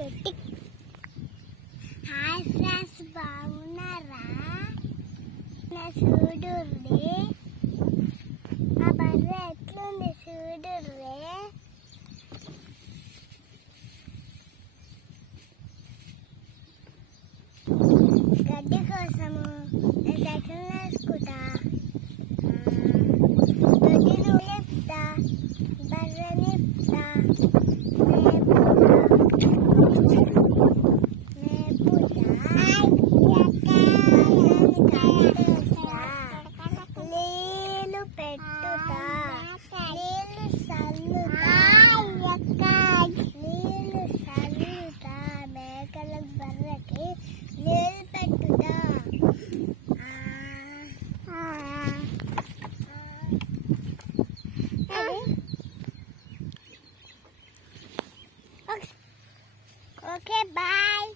పెట్టి hi friends, బాగున్నారా? నా చూడుర్రి, ఆ బర్రె ఎట్లుంది చూడుర్రి. గడ్డి కోసము నేను సైకిల్ వేసుకుంటా, గడ్డిని లేపుతా, బర్రెని ఇప్పుతా, నీళ్ళు పెట్టుతా, నీళ్ళు చల్లుతా, నీళ్ళు చల్లుతా, మేకల బర్రెకి నీళ్ళు పెట్టుతా. Okay, bye.